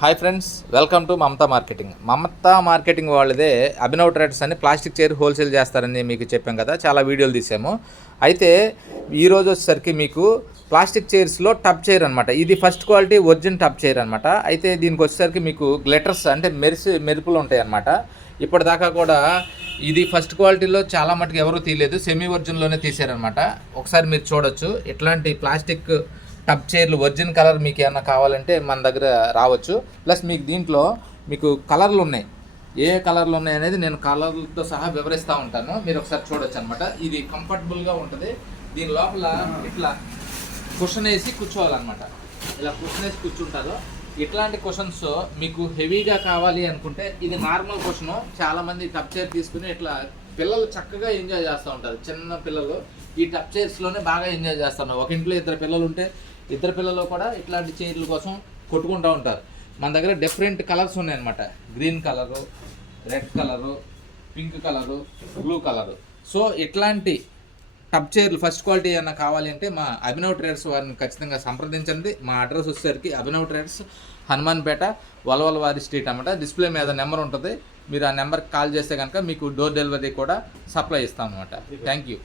Hi friends, welcome to Mamata marketing. Mamata marketing వాళ్ళదే Abhinav traders అని plastic chair wholesale చేస్తారని మీకు చెప్పాం కదా, చాలా వీడియోలు తీసాము. అయితే ఈరోజు వచ్చేసరికి మీకు ప్లాస్టిక్ చైర్స్లో టబ్ చైర్ అనమాట. ఇది first quality original tub chair అనమాట. అయితే దీనికి వచ్చేసరికి మీకు గ్లిటర్స్ అంటే మెరుపులు ఉంటాయి అనమాట. ఇప్పటిదాకా కూడా ఇది ఫస్ట్ క్వాలిటీలో చాలా మటుకు ఎవరూ తీయలేదు, సెమీ ఒరిజినల్లోనే తీసారనమాట. ఒకసారి మీరు చూడొచ్చు. ఇట్లాంటి ప్లాస్టిక్ టబ్ చైర్లు ఒరిజినల్ కలర్ మీకు ఏమన్నా కావాలంటే మన దగ్గర రావచ్చు. ప్లస్ మీకు దీంట్లో మీకు కలర్లు ఉన్నాయి, ఏ కలర్లు ఉన్నాయి అనేది నేను కలర్లతో సహా వివరిస్తూ ఉంటాను. మీరు ఒకసారి చూడొచ్చు అనమాట. ఇది కంఫర్టబుల్గా ఉంటుంది. దీని లోపల ఇట్లా కుషన్ వేసి కూర్చోవాలన్నమాట. ఇలా కుషన్ వేసి కూర్చుంటారు. ఇట్లాంటి కుషన్స్ మీకు హెవీగా కావాలి అనుకుంటే ఇది నార్మల్ కుషను. చాలామంది టబ్ చైర్ తీసుకుని ఇట్లా పిల్లలు చక్కగా ఎంజాయ్ చేస్తూ ఉంటారు. చిన్న పిల్లలు ఈ టబ్ చైర్స్లోనే బాగా ఎంజాయ్ చేస్తున్నారు. ఒక ఇంట్లో ఇద్దరు పిల్లలు ఉంటే ఇద్దరు పిల్లలు కూడా ఇట్లాంటి చైర్ల కోసం కొట్టుకుంటూ ఉంటారు. మన దగ్గర డిఫరెంట్ కలర్స్ ఉన్నాయన్నమాట. Green colour, red colour, pink colour, blue colour. So ఇట్లాంటి టబ్ చైర్లు ఫస్ట్ క్వాలిటీ ఏమైనా కావాలి అంటే మా అభినవ్ ట్రేడర్స్ వారిని ఖచ్చితంగా సంప్రదించండి. మా అడ్రస్ వచ్చేసరికి అభినవ్ ట్రేడర్స్, హనుమాన్పేట, వలవలవారి స్ట్రీట్ అన్నమాట. డిస్ప్లే మీద నెంబర్ ఉంటుంది. మీరు ఆ నెంబర్కి కాల్ చేస్తే కనుక మీకు డోర్ డెలివరీ కూడా సప్లై ఇస్తాం అన్నమాట. Thank you.